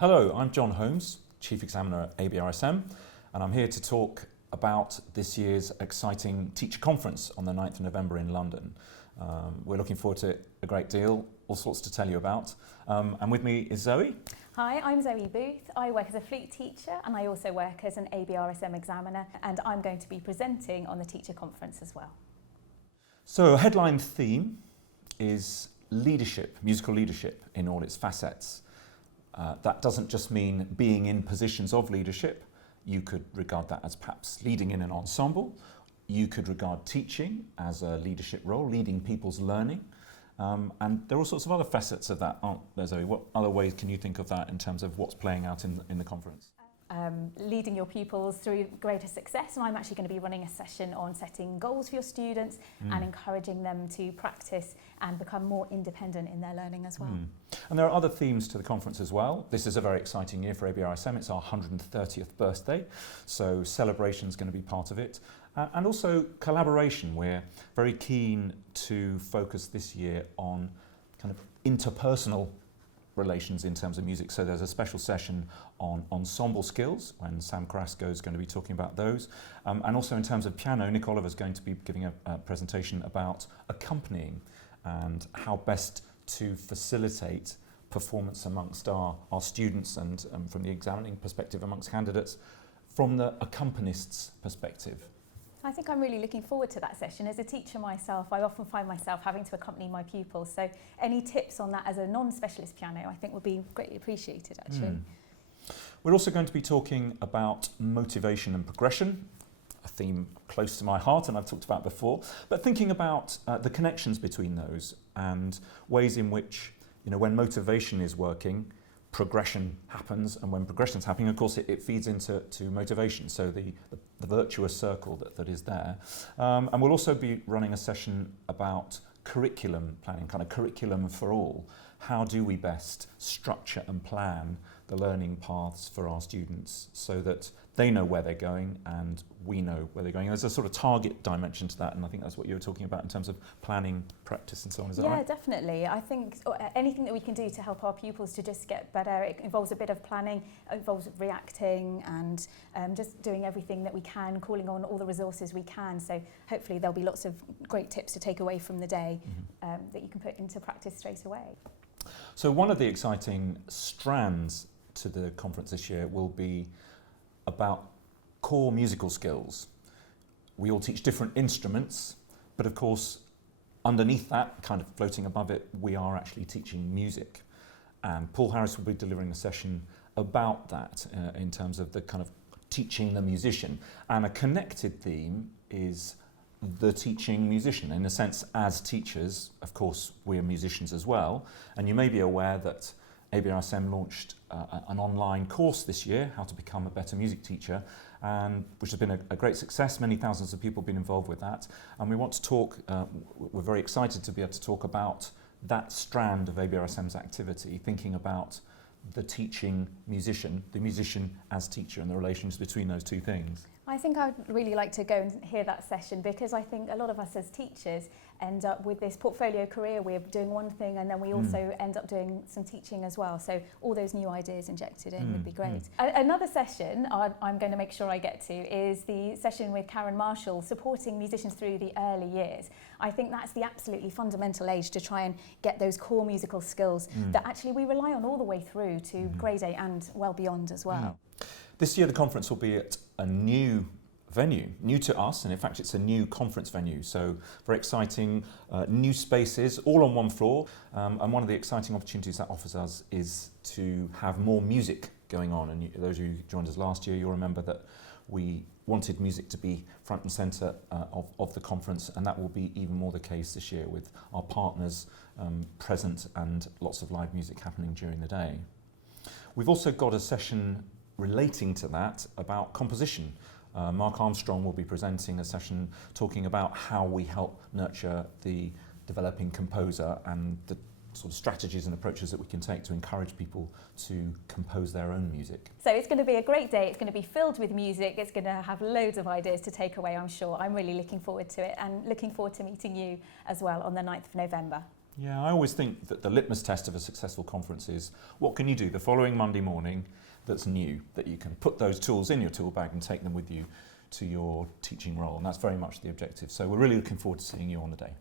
Hello, I'm John Holmes, Chief Examiner at ABRSM, and I'm here to talk about this year's exciting teacher conference on the 9th of November in London. We're looking forward to it a great deal, all sorts to tell you about. And with me is Zoe. Hi, I'm Zoë Booth. I work as a flute teacher and I also work as an ABRSM examiner, and I'm going to be presenting on the teacher conference as well. So a headline theme is leadership, musical leadership in all its facets. That doesn't just mean being in positions of leadership. You could regard that as perhaps leading in an ensemble. You could regard teaching as a leadership role, leading people's learning. And there are all sorts of other facets of that, aren't there, Zoe? What other ways can you think of that in terms of what's playing out in the conference? Leading your pupils through greater success, and I'm actually going to be running a session on setting goals for your students and encouraging them to practice and become more independent in their learning as well. And there are other themes to the conference as well. This is a very exciting year for ABRSM. It's our 130th birthday, so celebration is going to be part of it. And also collaboration. We're very keen to focus this year on kind of interpersonal relations in terms of music. So there's a special session on ensemble skills when Sam Carrasco is going to be talking about those. And also in terms of piano, Nick Oliver is going to be giving a presentation about accompanying and how best to facilitate performance amongst our students and from the examining perspective amongst candidates from the accompagnist's perspective. I think I'm really looking forward to that session. As a teacher myself, I often find myself having to accompany my pupils, so any tips on that as a non-specialist piano I think would be greatly appreciated actually. We're also going to be talking about motivation and progression, a theme close to my heart and I've talked about before, but thinking about the connections between those and ways in which, you know, when motivation is working, progression happens, and when progression is happening, of course, it feeds into motivation, so the virtuous circle that is there. And we'll also be running a session about curriculum planning, kind of curriculum for all. How do we best structure and plan the learning paths for our students so that they know where they're going and we know where they're going? There's a sort of target dimension to that, and I think that's what you were talking about in terms of planning, practice and so on. Is that right? Yeah, definitely. I think anything that we can do to help our pupils to just get better, it involves a bit of planning, it involves reacting and just doing everything that we can, calling on all the resources we can. So hopefully there'll be lots of great tips to take away from the day that you can put into practice straight away. So one of the exciting strands to the conference this year will be about core musical skills. We all teach different instruments, but of course underneath that, kind of floating above it, we are actually teaching music. And Paul Harris will be delivering a session about that in terms of the kind of teaching the musician. And a connected theme is the teaching musician. In a sense, as teachers, of course, we're musicians as well. And you may be aware that ABRSM launched an online course this year, How to Become a Better Music Teacher, and which has been a great success. Many thousands of people have been involved with that. And we want to talk, we're very excited to be able to talk about that strand of ABRSM's activity, thinking about the teaching musician, the musician as teacher, and the relations between those two things. I think I'd really like to go and hear that session, because I think a lot of us as teachers end up with this portfolio career. We're doing one thing and then we also end up doing some teaching as well. So all those new ideas injected in would be great. Another session I'm going to make sure I get to is the session with Karen Marshall, supporting musicians through the early years. I think that's the absolutely fundamental age to try and get those core musical skills that actually we rely on all the way through to grade 8 and well beyond as well. This year the conference will be at a new venue, new to us, and in fact it's a new conference venue, so very exciting new spaces all on one floor, and one of the exciting opportunities that offers us is to have more music going on. And those of you who joined us last year, you'll remember that we wanted music to be front and centre of the conference, and that will be even more the case this year with our partners present and lots of live music happening during the day. We've also got a session relating to that about composition. Mark Armstrong will be presenting a session talking about how we help nurture the developing composer and the sort of strategies and approaches that we can take to encourage people to compose their own music. So it's going to be a great day. It's going to be filled with music. It's going to have loads of ideas to take away, I'm sure. I'm really looking forward to it and looking forward to meeting you as well on the 9th of November. Yeah, I always think that the litmus test of a successful conference is what can you do the following Monday morning that's new, that you can put those tools in your tool bag and take them with you to your teaching role, and that's very much the objective. So we're really looking forward to seeing you on the day.